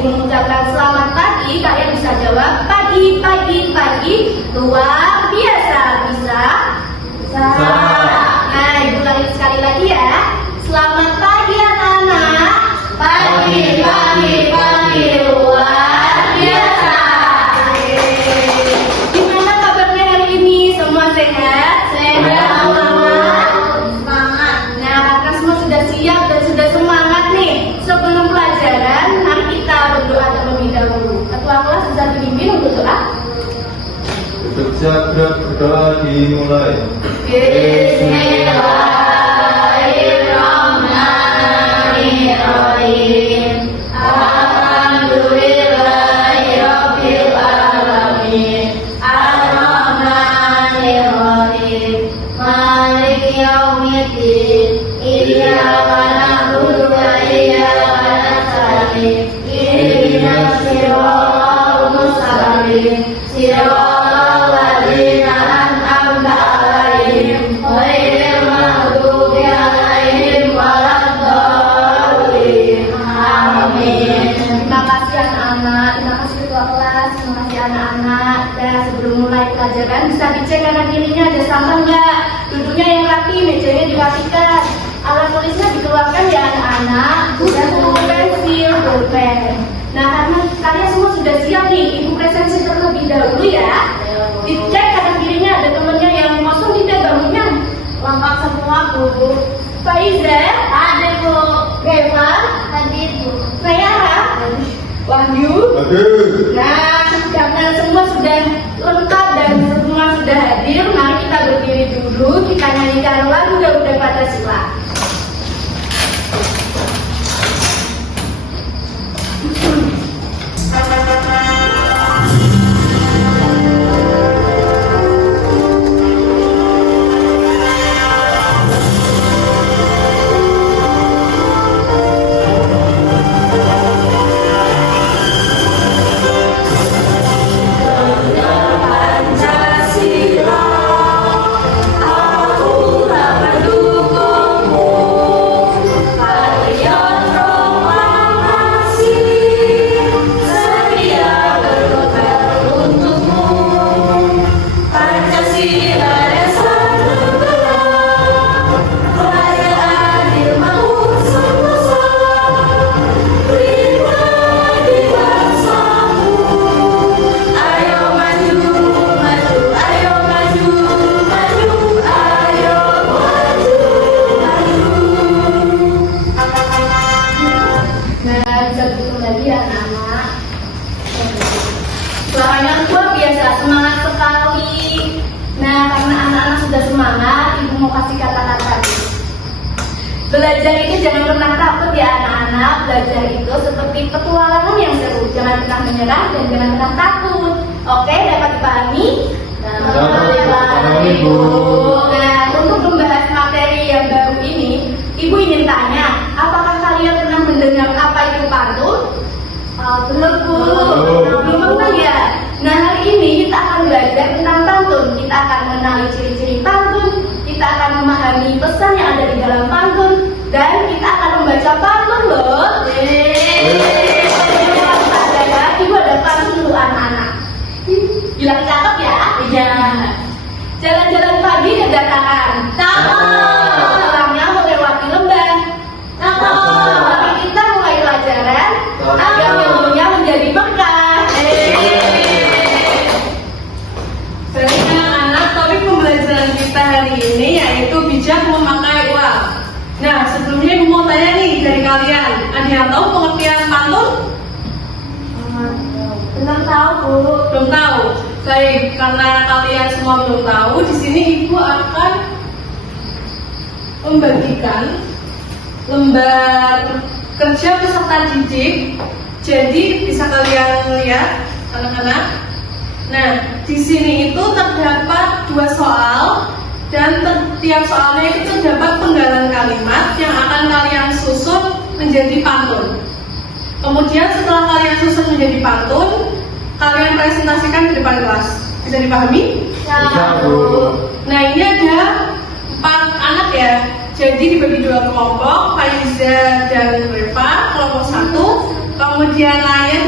Ibu mengucapkan selamat pagi, kalian bisa jawab pagi, pagi, pagi. Luar biasa. Bisa? Bisa. Nah, Ibu ulangi sekali lagi ya. Selamat pagi anak-anak. Pagi, pagi, pagi. Luar biasa. Gimana kabarnya hari ini? Semua sehat? Sehat. Semangat. Nah, kakak semua sudah siap dan sudah semangat nih. Sebelum pelajaran, mari kita berdoa terlebih dahulu. Ketua kelas bisa dipimpin untuk doa. Sejak berdoa dimulai. Bismillahirrahmanirrahim. Alhamdulillahirabbil alamin. Ar-Rahmanirrahim. Maliki yaumiddin. Iyyaka na'budu wa iyyaka nasta'in. Ihdinas siratal mustaqim. Siratal ladzina an'amta 'alaihim ghairil maghdubi 'alaihim waladdallin. Amin. Terima kasih anak-anak, terima kasih ketua kelas, terima kasih anak-anak. Dan sebelum mulai pelajaran bisa dicek kanan kirinya ada sampah nggak? Duduknya yang rapi, mejanya dirapikan. Alat tulisnya dikeluarkan ya anak-anak. Buku, pensil, pulpen. Nah, karena kalian semua sudah siap nih, Ibu presentasi terlebih dahulu ya. Dicek kanan kirinya ada temennya yang kosong tidak bangunnya. Lengkap semua Bu. Faiza, ada Bu. Reva, hadir Bu. Nayara, Wahyu. Hadir. Nah, karena semua sudah lengkap dan semua sudah hadir, mari kita berdiri dulu, kita nyanyikan lagu Garuda Pancasila. Suaranya luar biasa, semangat sekali. Nah, karena anak-anak sudah semangat, Ibu mau kasih kata-kata. Belajar itu jangan pernah takut ya anak-anak. Belajar itu seperti petualangan yang seru. Jangan pernah menyerah dan jangan pernah takut. Oke, dapat dipahami? Dapat dipahami, Bu. Nah, untuk membahas materi yang baru ini, Ibu ingin tanya, apakah kalian pernah mendengar apa itu pantun? Belum Bu. Belum pernah ya? Nah, hari ini kita akan belajar tentang pantun. Kita akan mengenali ciri-ciri pantun, kita akan memahami pesan yang ada di dalam pantun, dan kita akan membaca pantun loh. Ibu ada pantun untuk anak-anak. Bilang cakep ya? Iya. Jalan-jalan pagi kedatangan. Cakep. Pulangnya melewati lembah. Cakep. Mari kita mulai pelajaran agar ilmunya menjadi berkah. Baik anak-anak, topik pembelajaran kita hari ini yaitu bijak memakai uang. Nah, sebelumnya Ibu mau tanya nih dari kalian, ada yang tahu pengertian pantun? Belum tahu Bu. Belum tahu. Baik, karena kalian semua belum tahu, di sini Ibu akan membagikan lembar kerja peserta didik. Jadi bisa kalian lihat anak-anak. Nah, di sini itu terdapat 2 soal dan tiap soalnya itu terdapat penggalan kalimat yang akan kalian susun menjadi pantun. Kemudian setelah kalian susun menjadi pantun, kalian presentasikan di depan kelas. Bisa dipahami? Bisa, Bu. Nah, ini ada 4 anak ya. Jadi dibagi 2 kelompok, Faiza dan Reva, kelompok 1. Kemudian Naya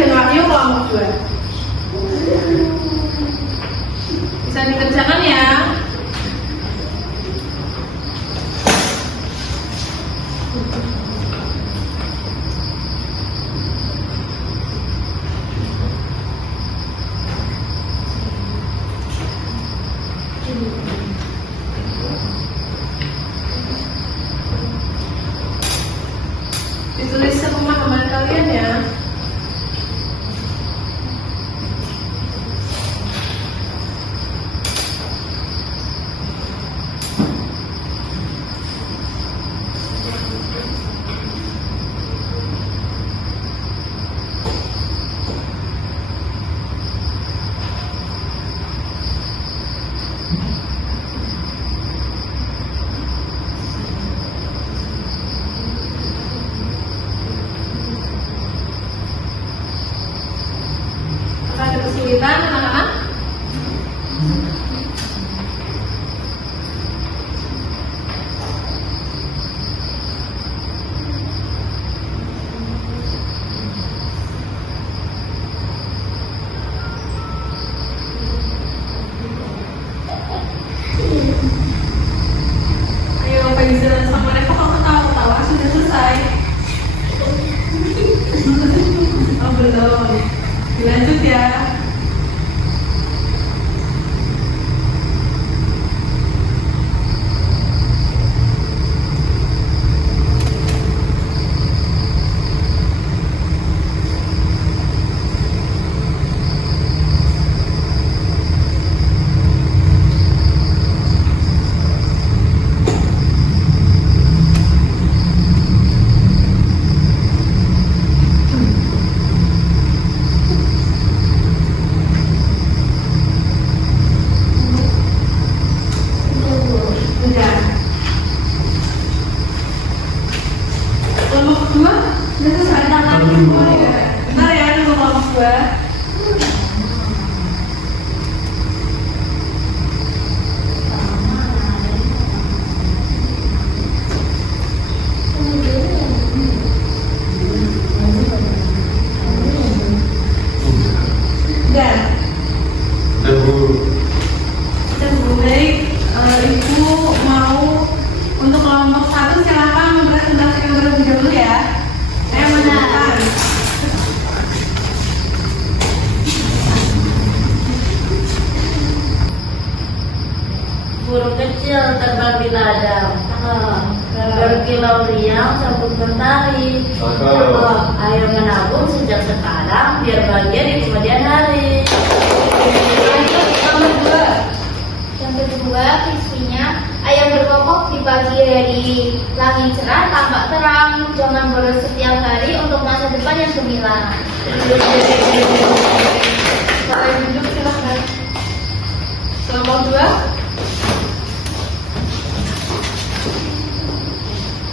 kesulitan anak-anak? Ayo Pak Izan sama mereka kalau ketawa-ketawa sudah selesai. Oh belum. Dilanjut ya. Udah. Kelompok kedua sudah selesai. Oh, iya. Bentar ya, dulu kelompok kedua. Udah. Bu. Baik, Ibu mau untuk kelompok 1 silakan mempresentasikan terlebih dahulu ya. Saya menanyakan. Burung kecil terbang di ladang, berkilau riang sambut mentari. Ayo menabung sejak sekarang biar bahagia di kemudian hari. Lanjut nomor 2. Yang kedua, visinya ayam berkokok di pagi hari, langit cerah tampak terang, jangan boros setiap hari untuk masa depan yang gemilang. Kalian duduk silahkan. Kelompok 2.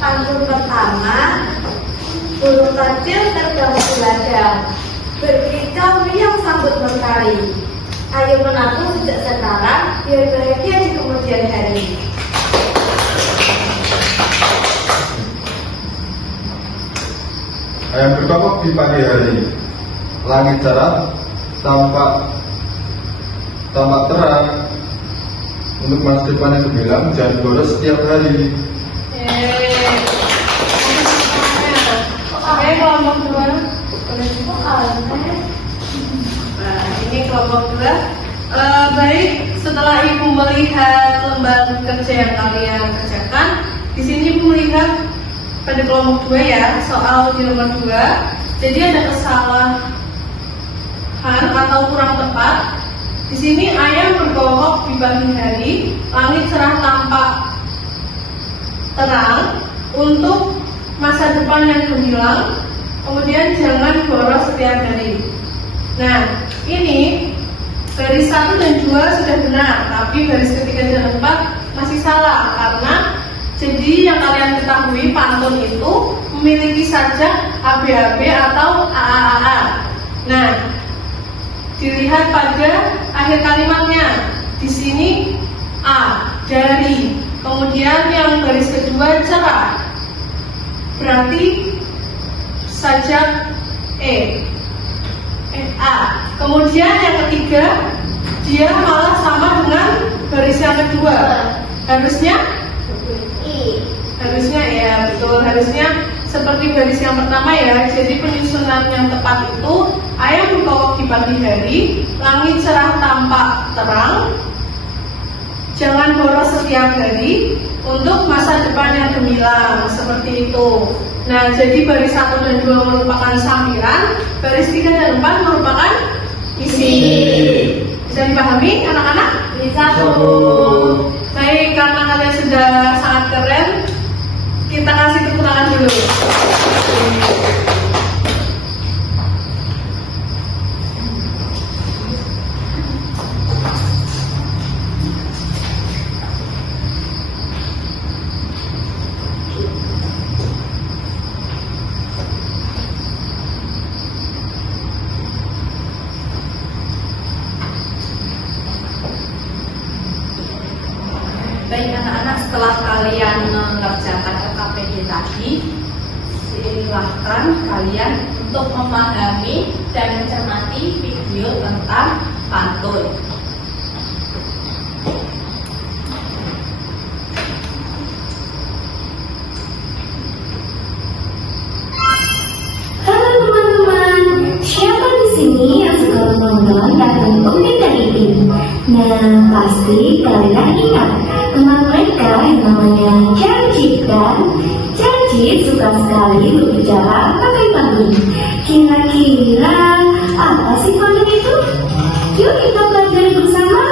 Pantun pertama, burung kecil terbang di ladang, berkicau riang sambut mentari. Ayo menabung sejak sekarang biar bahagia di kemudian hari. Ayam berkokok di pagi hari, langit cerah tampak terang, untuk masa depan yang gemilang jangan boros setiap hari. Oke, kelompok 2. Nah, ini kelompok 2. Baik, setelah Ibu melihat lembar kerja yang kalian kerjakan, di sini Ibu melihat pada kelompok 2 ya, soal di nomor 2. Jadi ada kesalahan atau kurang tepat. Di sini ayam berkokok di pagi hari, langit cerah tampak terang untuk masa depan yang gemilang, kemudian jangan boros setiap hari. Nah, ini baris 1 dan 2 sudah benar, tapi baris ketiga dan 4 masih salah karena jadi yang kalian ketahui pantun itu memiliki sajak ABAB atau AAA. Nah, dilihat pada akhir kalimatnya. Di sini A, dari. Kemudian yang baris kedua cerah. Berarti sajak A. Kemudian yang ketiga dia malah sama dengan baris yang kedua. Harusnya ya betul, harusnya seperti baris yang pertama ya. Jadi penyusunan yang tepat itu ayam berkokok di pagi hari, langit cerah tampak terang, jangan boros setiap hari untuk masa depan yang gemilang, seperti itu. Nah, jadi baris 1 dan 2 merupakan sampiran, baris 3 dan 4 merupakan isi. Bisa dipahami anak-anak? Bisa. Baik, karena kalian sudah sangat keren, kita kasih tepuk tangan dulu. mengerjakan LKPD tadi, silahkan kalian untuk memahami dan mencermati video tentang pantun. Halo teman-teman, siapa di sini yang suka menonton kartun komik dan Ipin? Nah, pasti kalian ingat teman mereka yang namanya Jarjit kan? Jarjit suka sekali berbicara pakai pantun. Kira-kira apa sih pantun itu? Yuk kita pelajari bersama.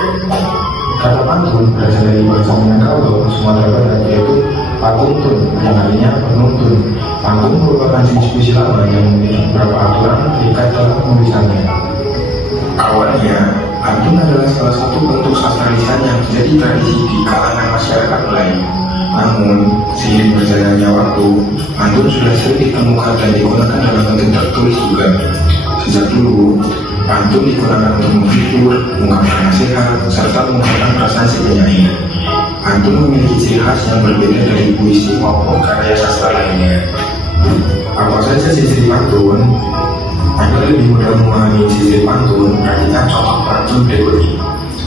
Kata pantun berasal dari bahasa Minangkabau, Sumatera Barat, yaitu patuntun, yang artinya penuntun. Pantun merupakan jenis puisi lama yang memiliki beberapa aturan terikat dalam penulisannya. Awalnya, pantun adalah salah satu bentuk sastra lisan yang menjadi tradisi di kalangan masyarakat Melayu. Namun, seiring berjalannya waktu, pantun sudah sering ditemukan dan digunakan dalam bentuk tertulis juga. Sejak dulu, pantun digunakan untuk menghibur, mengungkapkan nasihat, serta mengungkapkan perasaan si penyair. Pantun memiliki ciri khas yang berbeda dari puisi maupun karya sastra lainnya. Apa saja ciri pantun? Agar lebih mudah memahami ciri pantun, perhatikan contoh pantun berikut ini.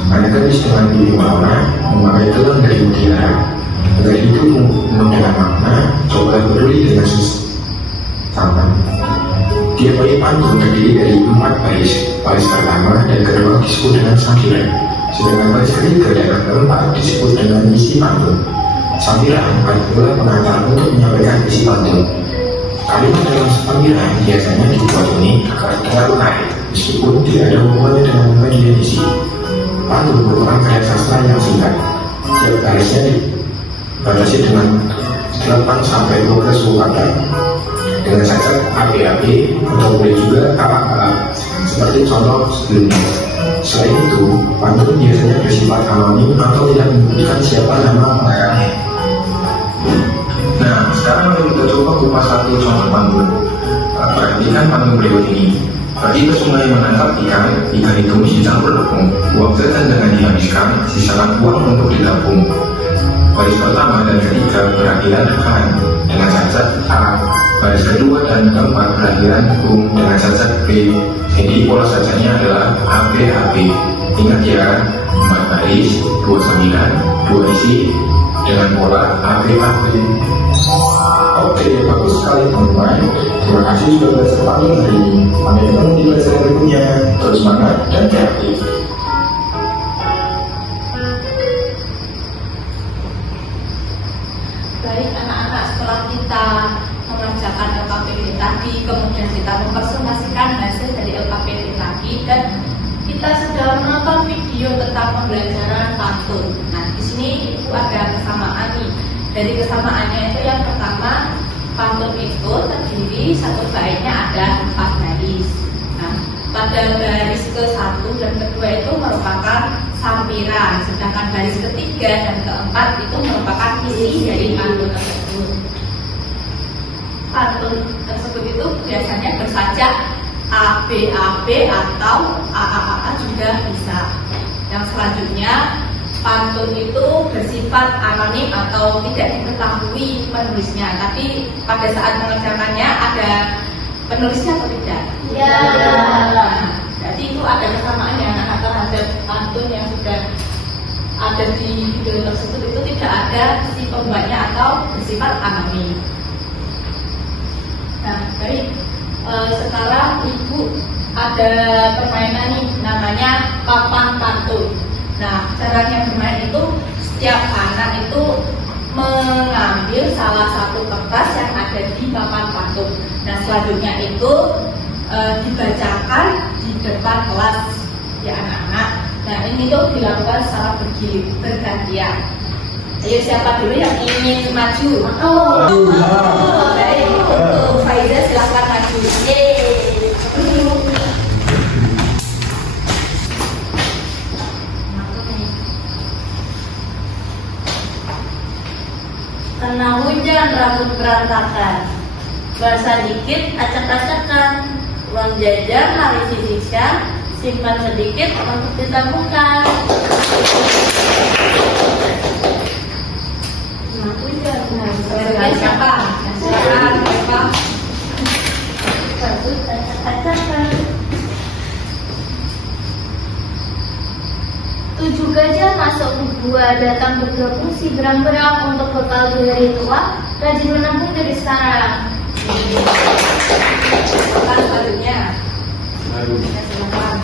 Menanggapi dengan diri makna, memakai gelang dari mutiara. Agar hidup dengan makna, coba peduli dengan sama. Tiap-tiap pantun terdiri dari 4 baris. Baris pertama dan kedua disebut dengan sambilan. Sedangkan baris ketiga dan keempat disebut dengan isi pantun. Sambilan adalah pengantar untuk menyampaikan isi pantun. Kalimat dalam sambilan biasanya dibuat unik agar terdengar menarik, meskipun tidak ada hubungannya dengan bagian isi. Pantun merupakan karya sastra yang singkat. Tiap barisnya dibatasi dengan 8 sampai 12 kata dengan cacat AB atau boleh juga kata-kata seperti contoh sebelumnya. Selain itu, pantun biasanya bersifat anonim atau tidak menyebutkan siapa nama pengarangnya. Nah, sekarang mari kita coba kupas satu contoh pantun. Perhatikan pantun berikut ini. Pergi ke sungai menangkap ikan, ikan itu dicampur tepung. Uang jajan dengan dihabiskan, sisakan uang untuk ditabung. Baris pertama dan ketiga berakhiran kan dengan cacat A. Baris kedua dan keempat berakhiran kum dengan cacat B. Jadi pola sacanya adalah AB. Ingat ya, 4 baris, 2 sambilan, 2 isi dengan pola AB. Oke, bagus sekali teman-teman. Terima kasih sudah belajar pantun hari ini. Sampai ketemu di pelajaran berikutnya. Terus semangat dan kreatif. Baik anak-anak, setelah kita mengerjakan LKPD tadi, kemudian kita mempresentasikan hasil dari LKPD tadi, dan kita sudah menonton video tentang pembelajaran pantun. Nah, di sini Ibu ada kesamaan nih. Dari kesamaannya itu yang pertama, pantun itu terdiri satu baitnya ada 4 baris. Nah, pada baris ke-1 dan ke-2 itu merupakan sampiran, sedangkan baris ketiga dan keempat itu merupakan isi dari pantun tersebut. Pantun tersebut itu biasanya bersajak AB atau AAA juga bisa. Yang selanjutnya, pantun itu bersifat anonim atau tidak diketahui penulisnya, tapi pada saat mengerjakannya ada penulisnya atau tidak? Ya. Nah, jadi itu ada kesamaannya anak terhadap pantun yang sudah ada di video tersebut, itu tidak ada si pembuatnya atau bersifat anonim. Nah, baik. Sekarang Ibu ada permainan nih, namanya papan pantun. Nah, caranya bermain itu setiap anak itu mengambil salah satu kertas yang ada di papan pantun. Nah, selanjutnya itu dibacakan di depan kelas ya anak-anak. Nah, ini tuh dilakukan secara bergantian. Ayo, siapa dulu yang ingin maju? Baik, untuk Faiza silahkan maju. Kena hujan rambut berantakan, basah dikit acak-acakan, uang jajan hari sisihkan, simpan sedikit untuk ditabungkan. Dengan siapa? Silakan, siapa? Tujuh gajah masuk ke gua, datang bergabung si berang-berang untuk bekal di hari tua, rajin menabung dari sekarang. Silakan selanjutnya. Aduh. Ya, silakan.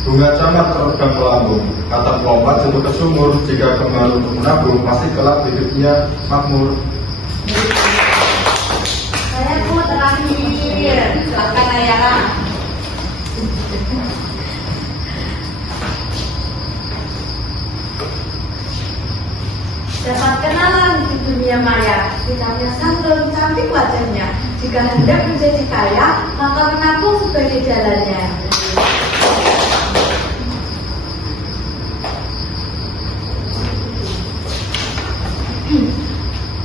Bunga camat terbang melambung, kata melompat jatuh ke sumur. Jika kembali untuk menabung, pasti kelak hidupnya makmur. Saya mau terakhir. Silakan Ayana. Dapat kenalan di dunia maya. Kitanya santun, cantik wajahnya. Jika hendak menjadi kaya, maka menabung sebagai jalannya.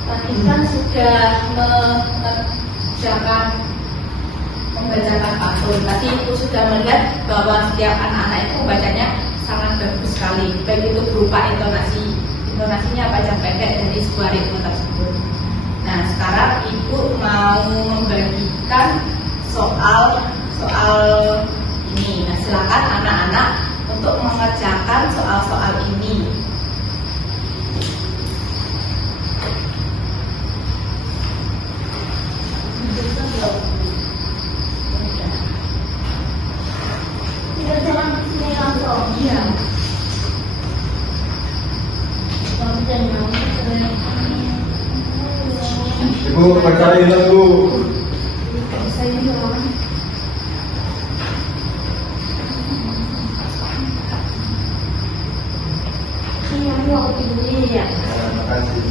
Tadi kan sudah membacakan pantun. Tadi Ibu sudah melihat bahwa setiap anak-anak itu membacanya sangat bagus sekali. Baik itu berupa intonasi. Intonasinya panjang pendek dari sebuah ritme tersebut. Nah, sekarang Ibu mau membagikan soal ini. Nah, silakan anak-anak untuk mengerjakan soal-soal ini. Kita jalan ke sini langsung. Iya. Ibu percaya Bu. Ini yang mau ini ya. Terima kasih.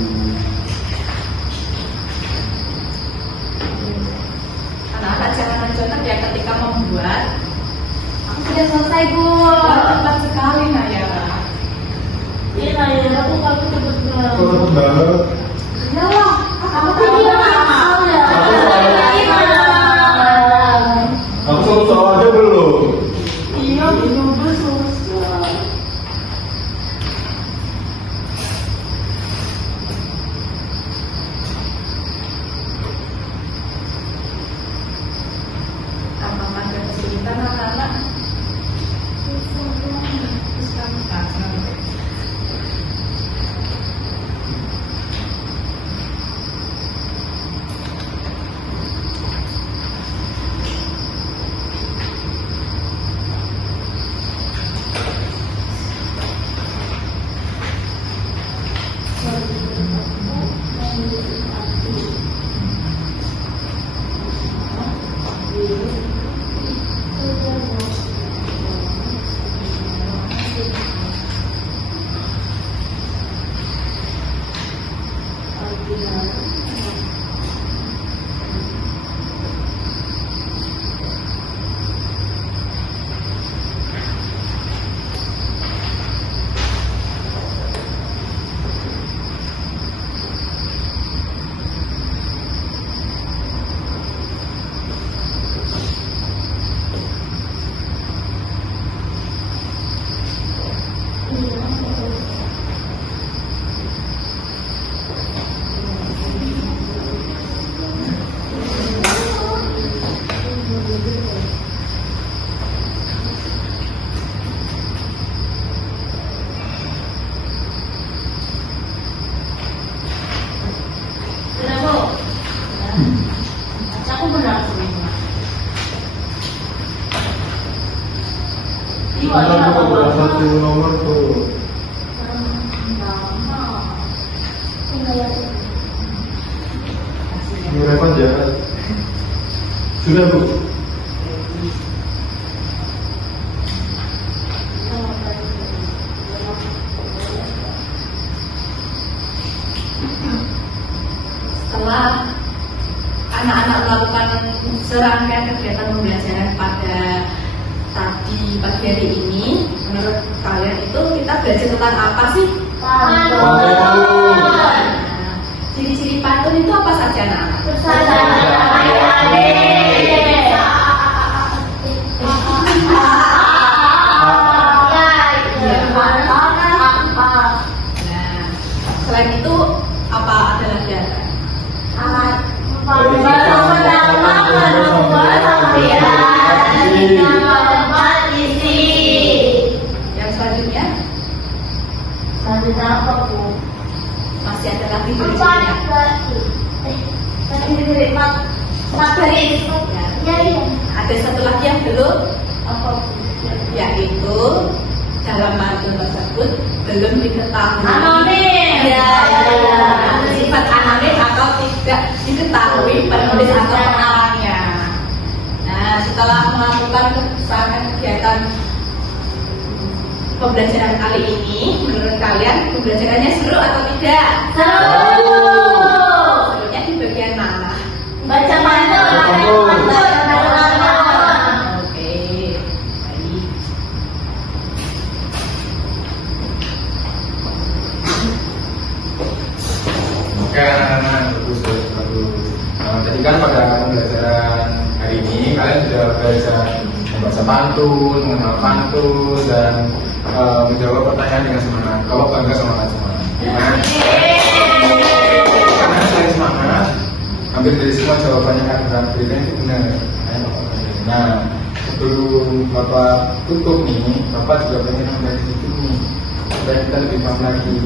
Anak-anak jangan mencontoh ya ketika membuat. Aku sudah selesai, Bu. Cepat sekali Naya. Ini nanya aku kalau cepet banget. Kok cepet banget? Ya lah, aku tadi hafal ya. Aku soal aja belum. Iya, juga susah. Tanpa pada kesulitan anak-anak. Aku benar. Ada satu nomor tuh. Ini repot ya. Sudah Bu. Setelah anak-anak melakukan serangkaian kegiatan pembelajaran pada tadi pagi hari ini, menurut kalian itu kita belajar tentang apa sih? Pantun. Nah, ciri-ciri pantun itu apa saja anak-anak? Persaudaraan adik-adik. apa adalah darah? Yang selanjutnya masih ada lagi ciri-cirinya. Ada satu lagi yang belum, yaitu dalam pantun tersebut belum diketahui. Ya, sifat anonim atau tidak diketahui penulis atau pengarangnya. Nah, setelah melakukan kegiatan pembelajaran kali ini, menurut kalian pembelajarannya seru atau tidak? Serunya di bagian mana? Baca pantun. Oke, baik. Oke anak-anak, bagus. Tadi kan pada pembelajaran hari ini kalian sudah belajar membaca pantun, mengenal pantun, dan menjawab pertanyaan dengan semangat. Kalau bangga semangat. Karena selain semangat, hampir dari semua jawabannya yang akan berikan itu benar. Nah, sebelum Bapak tutup nih, Bapak juga pengen memberi sedikit nih, supaya kita lebih paham lagi.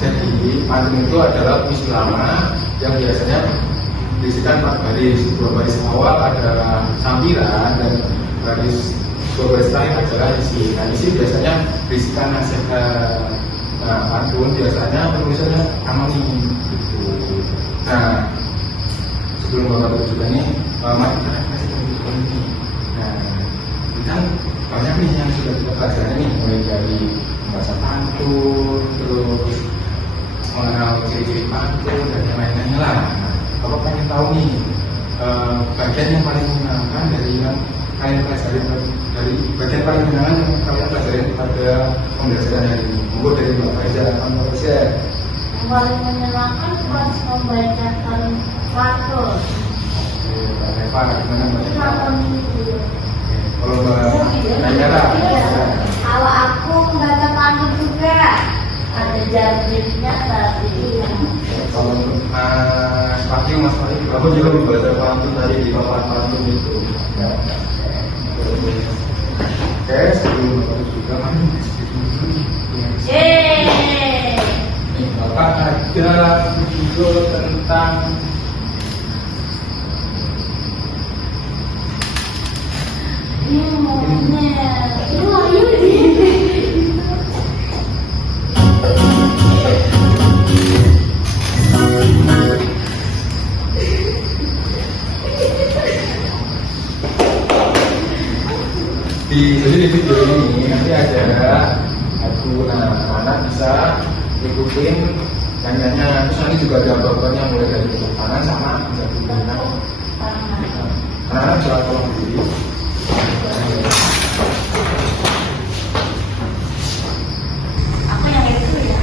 Jadi, pantun itu adalah puisi lama yang biasanya berisikan 4 baris. 2 baris awal adalah sampiran dan baris 2 baris terakhir adalah isi. Nah, isi biasanya berisikan nasihat. Nah, pantun biasanya penulisannya anonim gitu. Nah, sebelum Bapak tutup juga nih, mari kita kasih tuntutan ini. Nah, kita banyak nih yang sudah kita pelajari nih, mulai dari membaca pantun, terus mengenal ciri-ciri pantun dan yang lain-lainnya lah. Bapak pengen tahu nih, bagian yang paling menyenangkan dari yang kalian pelajari, dari bagian paling menyenangkan yang kalian pelajari pada pembelajaran hari ini. Monggo dari Mbak Faiza dan Mbak Faiza. Yang paling menyenangkan pas membacakan pantun. Mbak Eva, gimana Mbak Eva? Kalau Mbak Nayara? Kalau aku membaca pantun juga ada jadinya tadi. Kalau Mas Fakih, Mas Fakih, aku juga membaca pantun tadi di papan pantun itu. Oke, sebelum Bapak juga mari Bapak ada video tentang di video ini nanti ada lagu, anak bisa ikutin nyanyiannya. Terus nanti juga ada babaknya mulai dari tangan sama menjadi tangan. Anak-anak bisa tolong diri. Aku yang itu ya.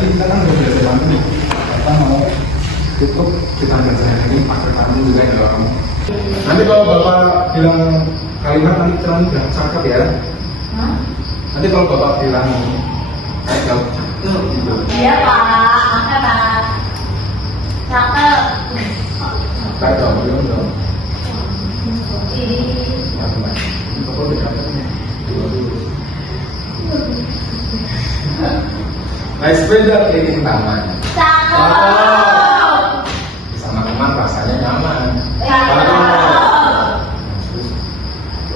tadi kita kan udah belajar banget nih. Bapak mau tutup kita belajar ini pakai tamu juga ya kamu. Nanti kalau Bapak bilang kalimat nanti terlalu udah cakep ya. Nanti kalau Bapak bilang kayak jawab cakep gitu. Iya Pak, makasih. Cakep. Kayak jawab belum dong. Ini. Macam-macam. Bapak udah cakepnya. Naik sepeda keliling taman. Cakep. Sama teman rasanya nyaman.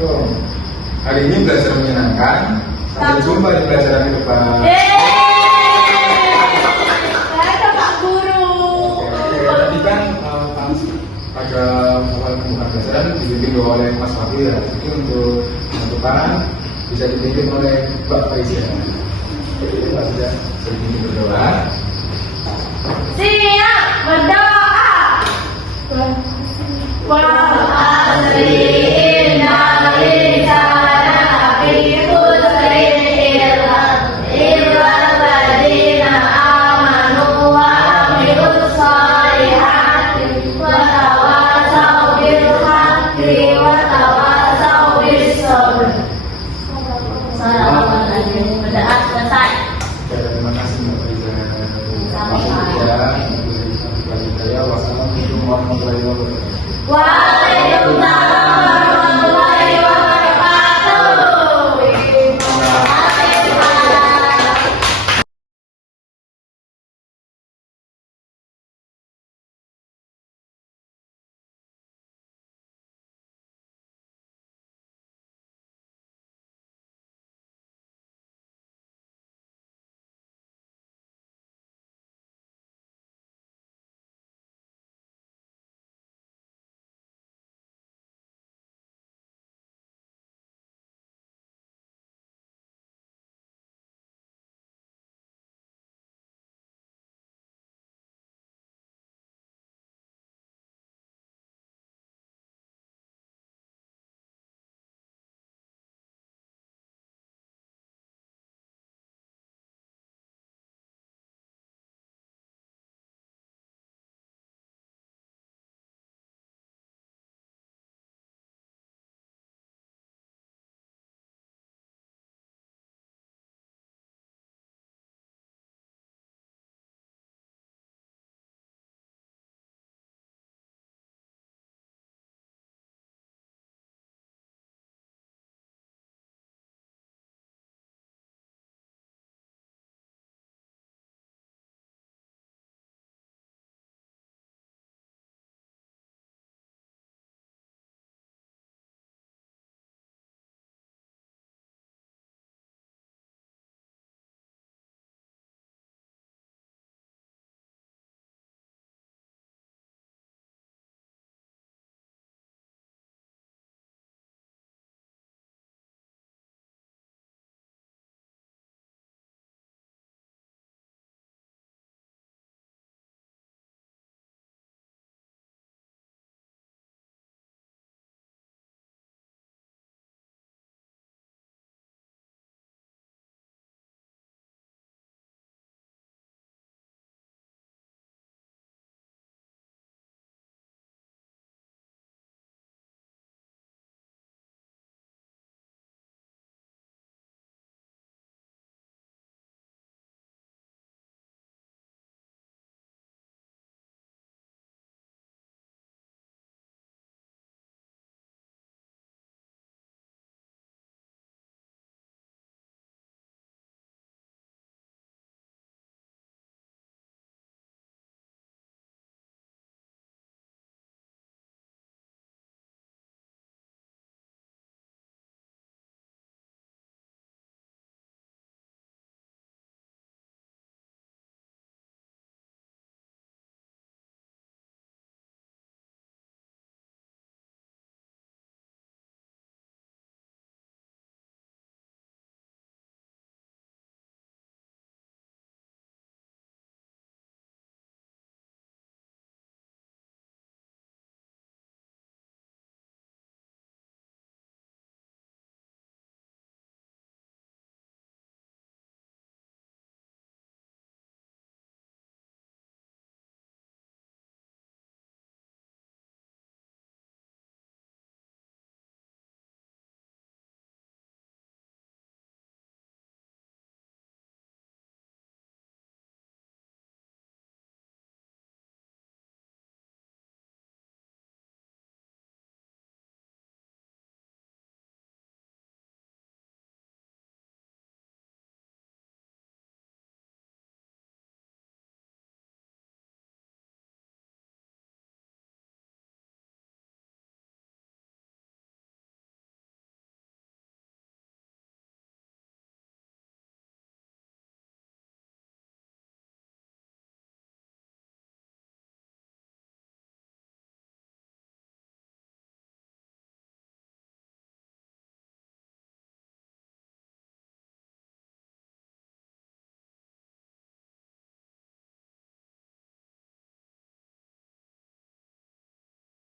Oh. Hari ini belajar menyenangkan. Sampai jumpa di pelajaran ke depan. Baik Pak Guru. Oke, tadi kan pada pembukaan pelajaran dipimpin oleh Mas Fahri ya. Jadi untuk penutupan bisa dipimpin oleh Mbak Faiza. Kita bisa sedikit berdoa. Siap berdoa. Wal asri inna linsana fi khusrin illa alladziina amanu wa amilus shalihati wa tawassaw bil haqqi wa tawassaw bis sabr. Berdoa selesai. Terima kasih Mbak Faiza. Ya, wassalamualaikum warahmatullahi wabarakatuh. Wah.